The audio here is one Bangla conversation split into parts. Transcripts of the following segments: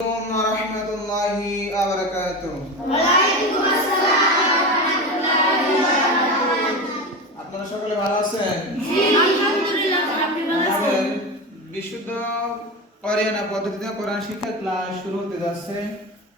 ওয়ারাহমাতুল্লাহি ওয়া বারাকাতুহু। ওয়ালাইকুম আসসালাম ওয়া রাহমাতুল্লাহি ওয়া বারাকাতুহু। আপনারা সকলে ভালো আছেন? জি আলহামদুলিল্লাহ, আপনি ভালো আছেন? বিশুদ্ধ কোরআন পদ্ধতিতে কোরআন শিক্ষা ক্লাস শুরু হতে যাচ্ছে।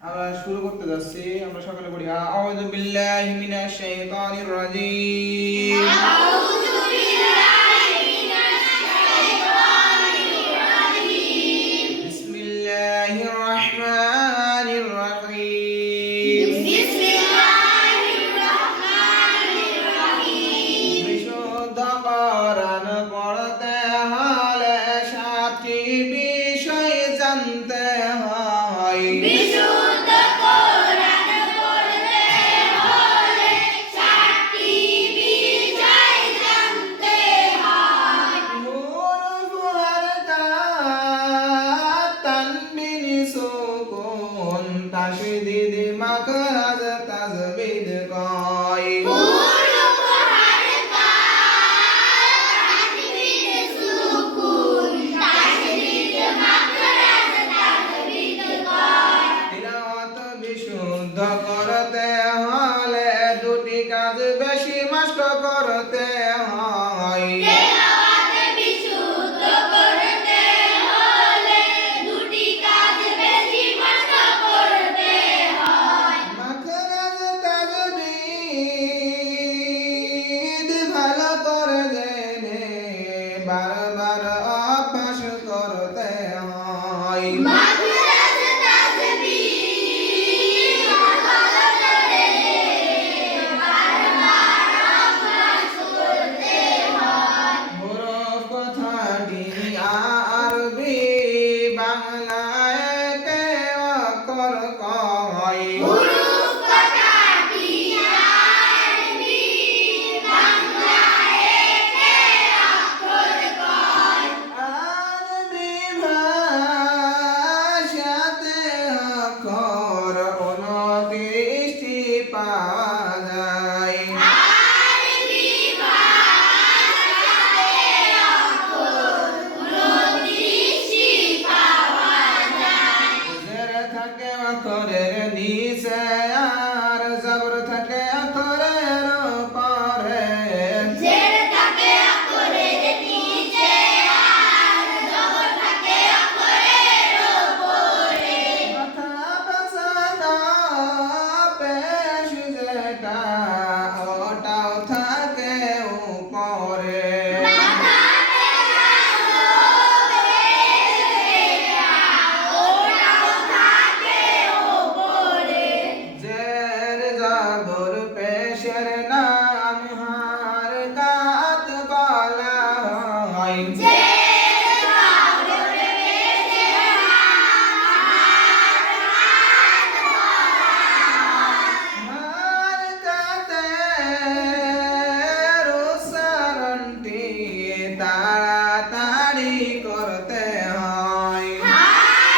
আমরা শুরু করতে যাচ্ছি। আমরা সকলে পড়ি আউযু বিল্লাহি মিনাশ শাইতানির রাজীম। আউযু বিল্লাহি মিনাশ শাইতানির রাজীম। বিসমিল্লাহির রাহমানির রাহিম। বিসমিল্লাহির রাহমানির রাহিম। বিশুদ্ধ কোরআন পড়তে হলে সাতটি বিষয় জানতে হয়। বিশুদ্ধ কোরআন পড়তে হলে সাতটি বিষয় জানতে হয়। হুরুফ হারকাত তানবিন সুকুন তাশদীদ মাখরাজ তাজবিদ কয়। হুরুফ হারকাত তানবিন সুকুন তাশদীদ মাখরাজ তাজবিদ কয়। তিলাওয়াত বিশুদ্ধ করতে হলে দুটি কাজ বেশি মাস্ট করতে হয়। তেলাওয়াত বিশুদ্ধ করতে হলে দুটি কাজ বেশি কষ্ট করতে হয়। মাখরাজ তাজবিদ ভালো করে জেনে বারবার অভ্যাস করতে হয়। মাখরাজ তাজবিদ ভালো করে বারবার অভ্যাস করতে হয়। হরফ কথাটি আরবি বাংলায় কে অক্ষর কয়। হুরুফ কথাটি আরবি বাংলায় কে অক্ষর কয়। আরবি ভাষাতে অক্ষর 29টি পাওয়া যায়। আরবি ভাষাতে অক্ষর 29টি পাওয়া যায়। জের থাকে অক্ষরের নিচে আর জবর থাকে অক্ষরের উপরে। জের থাকে অক্ষরের নিচে আর জবর থাকে অক্ষরের উপরে। মাথা পেছানো পেশ যেটা ওটাও থাকে উপরে। মাথা পেছানো পেশটা ওটাও থাকে উপরে। জের জবর পেশের নাম হারকাত বলা হয়। জের জবর পেশের হারকাত বলা হয়। হারকাতের উচ্চারণটি তাড়াতাড়ি করতে হয়।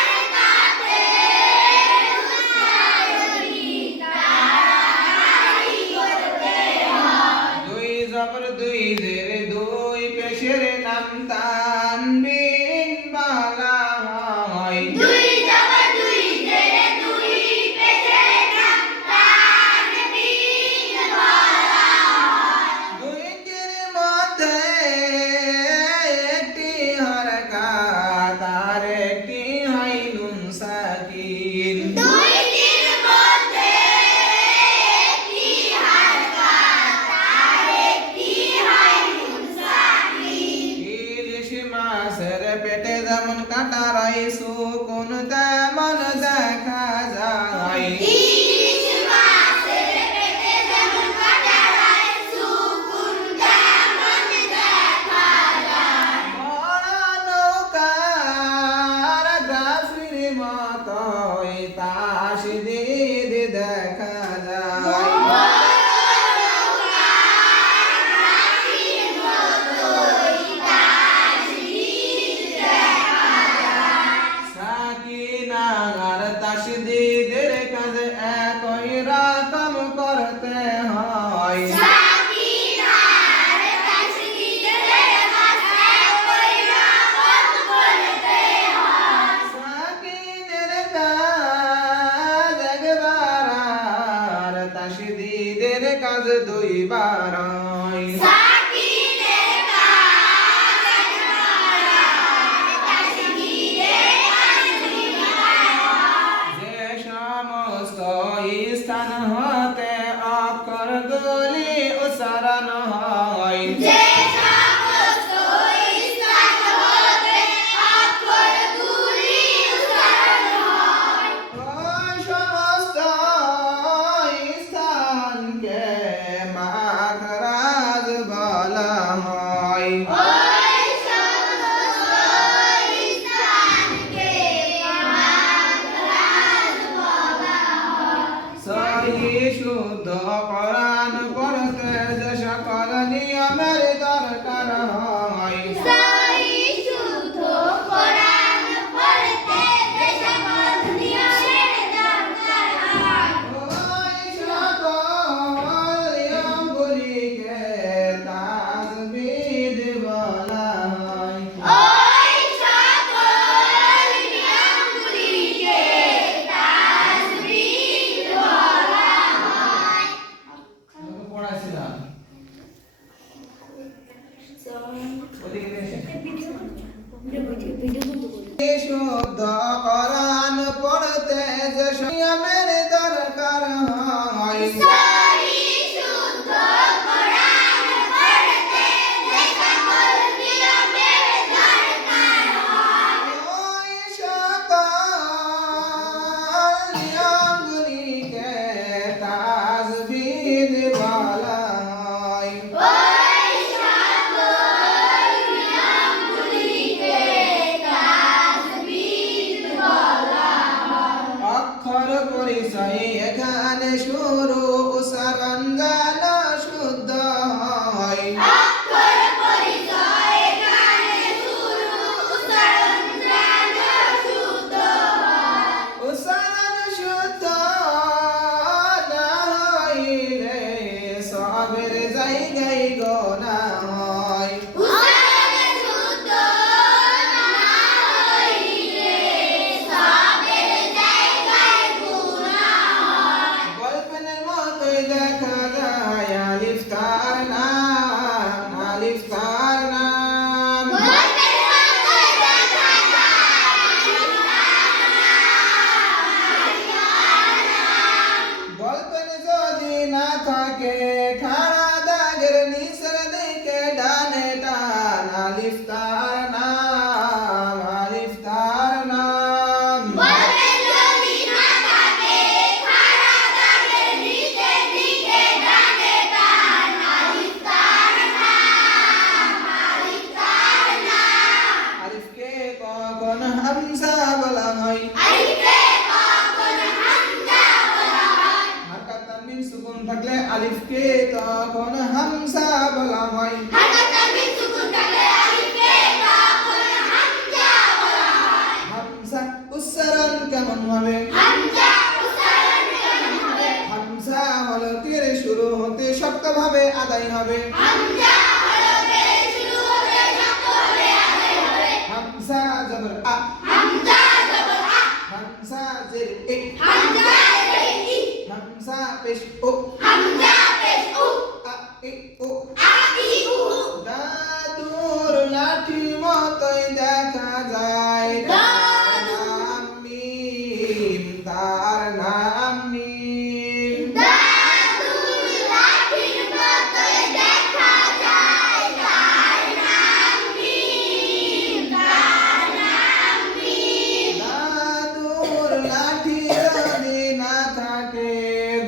হারকাতের উচ্চারণটি তাড়াতাড়ি করতে হয়। দুই জবর দুই জের দুই পেশের নাম তানবিন বলা হয়। দুই জবর দুই জের দুই পেশের নাম তানবিন বলা হয়। দুইটির মধ্যে একটি হরকাত আর একটি হয় নুন সাকিন। দুইটির মধ্যে একটি হারকাত আর একটি হয় নুন সাকিন। ইলিশ মাছের পেটে যেমন কাঁটা রয় সুকুন তেমন দেখা যায়। ইলিশ মাছের পেটে যেমন কাঁটা রয় সুকুন তেমন দেখা যায়। বড় নৌকার গাফির মতোই তাসদীদ দেখা যায়। সাকিনা আর তাসদীদের কাজ একই রকম করতে হয়। সাকিনার তাসদীদের কাজ একই রকম করতে হয়। সাকিনের কাজ কাজ দুইবার হয়। সাকিনের কাজ হয়, তাসগীরের কাজ দুইবার হয়। যে সমস্ত স্থান হতে অক্ষরগুলি উচ্চারণ হয়। যে সমস্ত স্থান হতে অক্ষরগুলি উচ্চারণ হয়, ওই সমস্ত স্থানকে মাখরাজ বলা হয়। ওই সমস্ত স্থানকে মাখরাজ বলা হয়। সহি শুদ্ধ কোরআন পড়তে যে সকল নিয়মের দরকার হয়। সহি শুদ্ধ কোরআন পড়তে যে সকল নিয়মের দরকার হয়, ওই সকল নিয়মগুলিকে তাজবিদ বলা হয়। ওই সকল নিয়মগুলিকে তাসবিহ বলা হয়। পড়াছিলাম ওদিকে শুদ্ধ কোরআন পড়তে যে নিয়মের দরকার হয়। সহি শুদ্ধ কোরআন পড়তে যে সকল নিয়মের দরকার হয়, ওই সকল নিয়মগুলিকে তাজবিদ বলা হয়। ওই সকল নিয়মগুলিকে তাসবিহ বলা হয়। অক্ষর পরিচয় এখানে শুরু উচ্চারণ যেন শুদ্ধ হয়। অক্ষর পরিচয় এখানে শুরু, উচ্চারণ যেন শুদ্ধ হয়। উচ্চারণ শুদ্ধ না হইলে সবের জায়গায় গোনা হয়। উচ্চারণ শুদ্ধ না হইলে সবের জায়গায় গুনাহ হয়। গল্পের মতোই দেখা যায় আলিফ তার নাম, আলিফ তার নাম। গল্পের মতোই দেখা গল্পের যদি না থাকে খাড়া দাগের নিচের দিকে ডানে টান, আলিফ তার নাম, আলিফ তার নাম। গল্পের যদি না থাকে খাড়া দাগের নিচের দিকে ডানে টান, আলিফ তার নাম, আলিফ তার নাম। আলিফকে কখন হামজা বলা হয়। আলিফকে কখন হামজা বলা হয়। হারকাত তানবিন সুকুন থাকলে আলিফকে তখন হামজা বলা হয়। হারকাত তানবিন সুকুন থাকলে আলিফকে কখন হামজা বলা হয়। হামজা উচ্চারণ কেমন হবে? হামজা উচ্চারণ কেমন হবে? হামজা হলকের শুরু হতে শক্তভাবে আদায় হবে। হামজা হলকের শুরু হতে শক্তভাবে আদায় হবে। হামজা জবর আ, হামজা জবর আ, হামজা জের এ, হামজা জের ই, হামজা পেশ ও, হামজা পেশ উ, আ ই ও। আ ই উ। দাদুর লাঠি মতোই দেখা যায় তার নাম মিম, তার নাম মিম। দাদুর লাঠির মতোই দেখা যায় তার নাম মিম, তার নাম মিম। দাদুর লাঠি যদি না থাকে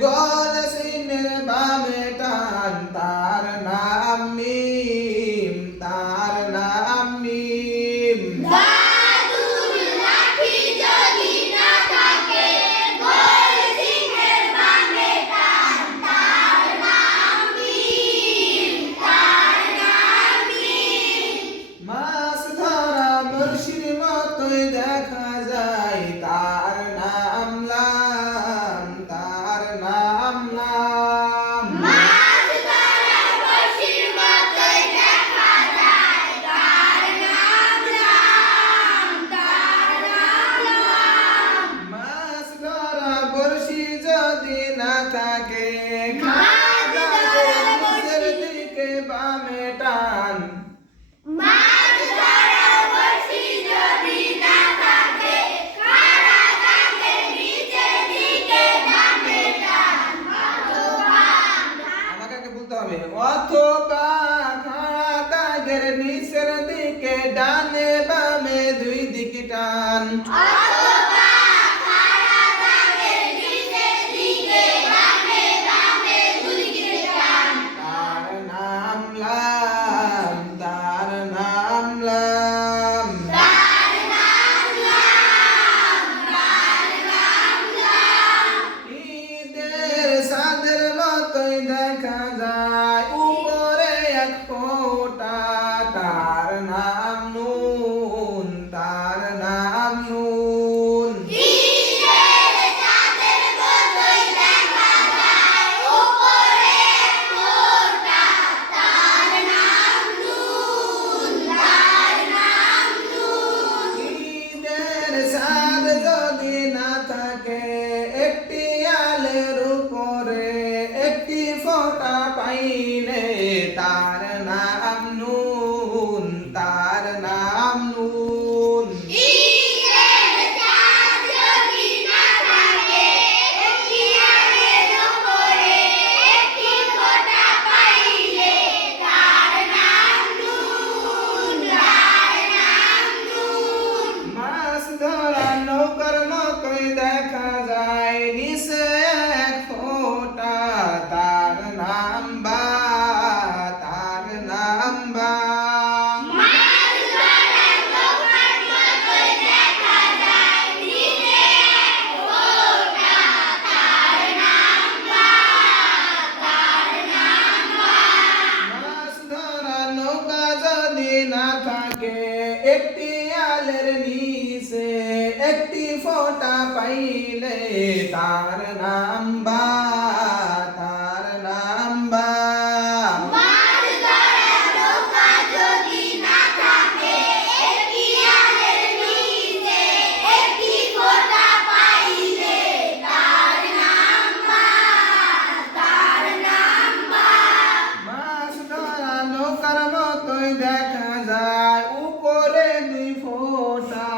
গোল সিনের বামে টান, তার নাম মিম, তার নাম মিম। দাদুর লাঠি যদি না থাকে গোল সিংহের বামে টান, তার নাম মিম, তার নাম মিম। মাছ ধরা বড়শির মতোই দেখা যায় তার নাম লাম, তার নাম লাম। মাছ ধরা বড়শির মতোই দেখা যায় তার নাম লাম, তার নাম লাম। মাছ ধরা বড়শি যদি না থাকে মাছ অথবা খাড়া দাগের নিচের দিকে বামে বামে দুদিকে টান। তার নাম লাম, তার নাম লাম। তার নাম লাম, তার নাম লাম। ঈদের চাঁদের মতোই দেখা যায় উপরে এক ফোঁটা, তার নাম নুন, তার নাম নুন। ঈদের চাঁদের মতোই দেখা যায় উপরে এক ফোঁটা, তার নাম নুন, তার নাম নুন। ঈদের চাঁদ যদি না থাকে একটি আলের উপরে একটি ফোঁটা পাইলে তার নাম নুন, তার নাম নুন। ঈদের চাঁদ যদি না থাকে একটি আলের উপরে একটি ফোঁটা পাইলে তার নাম নুন, তার নাম নুন। মাছ ধরা নৌকার মতোই দেখা যায় নিচে এক ফোঁটা, তার নাম বা, তার নাম বা। মাছ ধরা নৌকার মতোই দেখা যায় নিচে এক ফোঁটা, তার নাম বা, তার নাম বা। মাছ ধরা নৌকা যদি না থাকে একটি আলের নিচে একটি ফোঁটা পাইলে তার নাম বা, তার নাম বা। মাছ ধরা নৌকা যদি না থাকে একটি আলের নিচে একটি ফোঁটা পাইলে তার নাম বা, তার নাম বা। মাছ ধরা নৌকার মতোই দেখা যায় উপরে দুই ফোঁটা,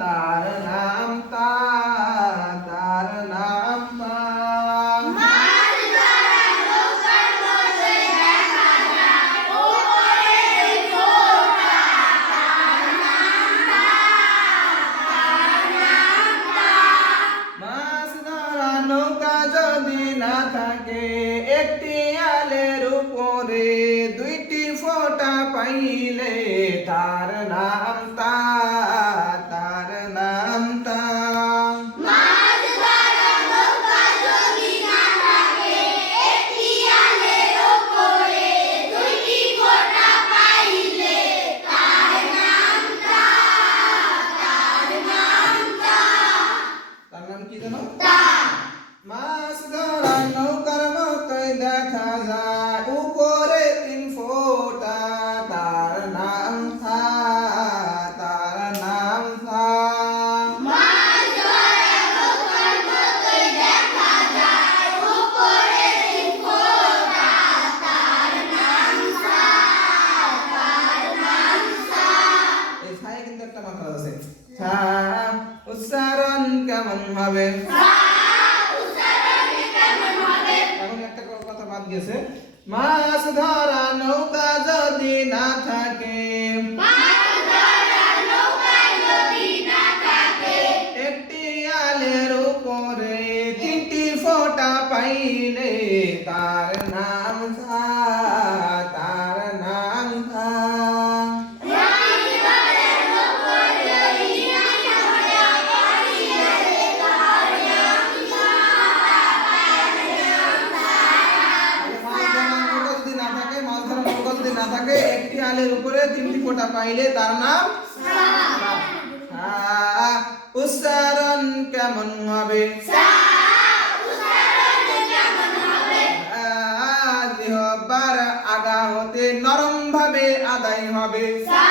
তার নাম তা, তার নাম বা। মাছ ধরা নৌকার মতোই দেখা যায় উপরে দুই ফোঁটা, তার নাম বা, তার নাম বা। মাছ ধরা নৌকা যদি না থাকে একটি আলের উপরে দুইটি ফোঁটা পাইলে তার নাম তা, তার নাম তা। মাছ ধরা নৌকা যদি না থাকে একটি আলের উপরে দুইটি ফোঁটা পাইলে তার নাম তা, তার নাম তা। তার নাম কি জানো? তা। মাছ ধরা নৌকার মতোই দেখা যায় উপরে তিন ফোঁটা, তার নাম থা, তার নাম থা। মাছ ধরা নৌকার মতোই দেখা যায় উপরে তিন ফোঁটা, তার নাম সা, তার নাম সা। এই ছায়ে কিন্তু একটা মাত্রা আছে। ছা উচ্চারণ কেমন হবে? সা উচ্চারণ কেমন হবে? এখন একটা কথা বাদ গেছে। মাছ ধরা নৌকা যদি না থাকে মাছ ধরা নৌকা যদি না থাকে একটি আলের উপরে তিনটি ফোঁটা পাইলে তার নাম থা, তার নাম থা। মাছ ধরা নৌকা যদি না থাকে পাইলে তার নাম সা, তার নাম সা। মাছ ধরা নৌকা যদি না থাকে, মাছ ধরা নৌকা যদি না থাকে একটি আলের উপরে তিনটি ফোঁটা পাইলে তার নাম উচ্চারণ কেমন হবে? সা উচ্চারণ কেমন হবে? জিহ্বার আগা হতে নরম ভাবে আদায় হবে। সা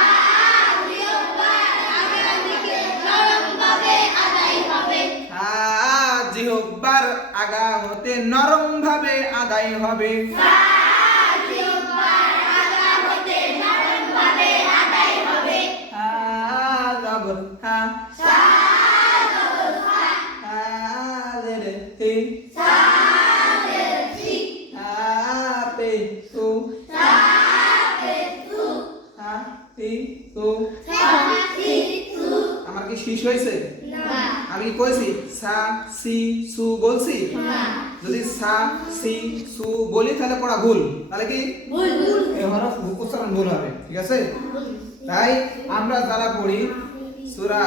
জিহ্বার আগা থেকে নরম ভাবে আদায় হবে। জিহ্বার আগা হতে নরম ভাবে আদায় হবে। সা জিহ্বার আগা হতে নরম ভাবে আদায় হবে। জবর হা, সা জবর হা, লের তি, সা দের তি, পে তু, সা পে তু, তি তু। সা তি তু। আমার কি শীষ হয়েছে? সা সি সু বলছি? যদি সা সি সু বলি তাহলে পড়া ভুল, তাহলে কি এই হরফ উচ্চারণ ভুল হবে, ঠিক আছে? তাই আমরা যারা পড়ি সূরা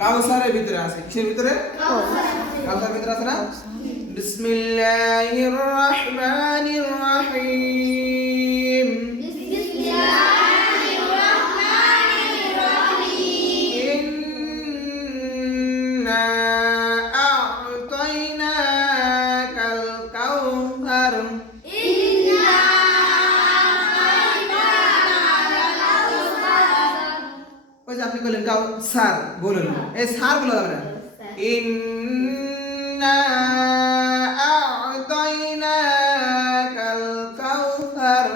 কাউসারের ভিতরে আছে, কিসের ভিতরে? কাউসারের ভিতরে আছে না? বিসমিল্লাহির রহমানির রহিম ইন্না আ'তাইনাকাল কাউসার। ওই যে আপনি বললেন কাউসার বলুন, এই সার বলা যাবে না। ইন্না আ'তাইনাকাল কাউসার।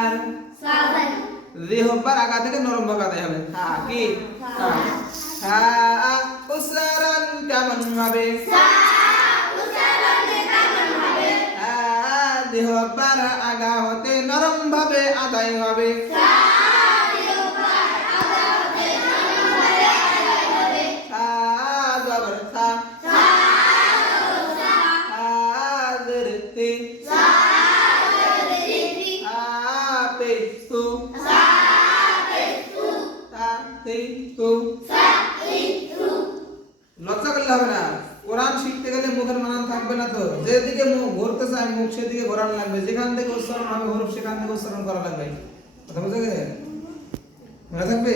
আর রিহব্বার আগা থেকে নরম ভাবে আদায় হবে। হ্যাঁ কি হ্যাঁ উচ্চারণ কেমন হবে? হ্যাঁ রিহব্বার আগা হতে নরম ভাবে আদায় হবে। সা জবর সা, হাজর তি, আপে সু, সাথে সু। লজ্জা করলে হবে না, কোরআন শিখতে গেলে মুখের বানান থাকবে না তো, যেদিকে মুখ ঘুরতে চায় মুখ সেদিকে ঘোরানো লাগবে, যেখান থেকে উচ্চারণ হবে হরফ সেখান থেকে উচ্চারণ করা লাগবে। কথা বুঝে গেছে? মনে থাকবে?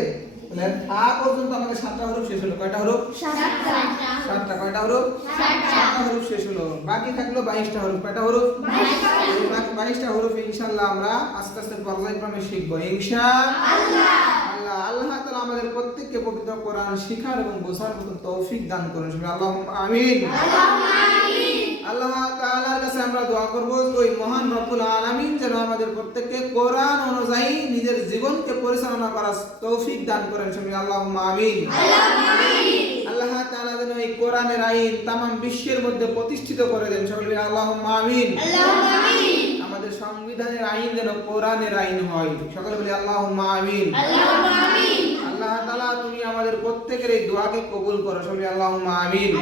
তাহলে আ পর্যন্ত আমাদের 7টা হরফ শেষ হলো। কয়টা হরফ? 7টা। কয়টা হরফ? 7টা হরফ শেষ হলো, বাকি থাকলো 22টা হরফ। কয়টা হরফ? এই বাকি 22টা হরফ ইনশাআল্লাহ আমরা আস্তে আস্তে পর্যায়ক্রমে শিখব ইনশাআল্লাহ। আল্লাহ তাআলা আমাদের প্রত্যেককে পবিত্র কোরআন শিখার এবং বোঝার মতো তৌফিক দান করুন। আল্লাহুম্মা আমিন। আল্লাহ তাআলার কাছে আমরা দোয়া করব ওই মহান রব্বুল আলামিন যেন আমাদের প্রত্যেককে কোরআন অনুযায়ী নিজের জীবনকে পরিচালনা করার তৌফিক দান করেন। আল্লাহুম্মা আমিন। আল্লাহ তাআলা যেন এই কোরআনের আইন तमाम বিশ্বের মধ্যে প্রতিষ্ঠিত করে দেন। সকলে আল্লাহুম্মা আমিন। আমাদের সংবিধানের আইন যেন কোরআনের আইন হয়। সকলে বলি আল্লাহুম্মা আমিন। আল্লাহ তাআলা তুমি আমাদের প্রত্যেকের এই দোয়াকে কবুল করো। সকলে আল্লাহুম্মা আমিন।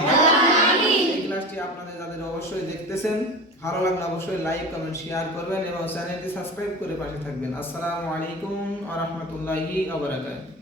এই ক্লাসটি আপনাদের যাদের অবশ্যই দেখতেছেন ভালো লাগলে অবশ্যই লাইক কমেন্ট শেয়ার করবেন এবং চ্যানেলটি সাবস্ক্রাইব করে পাশে থাকবেন। আসসালামু আলাইকুম ওয়া রাহমাতুল্লাহি ওয়া বারাকাতুহু।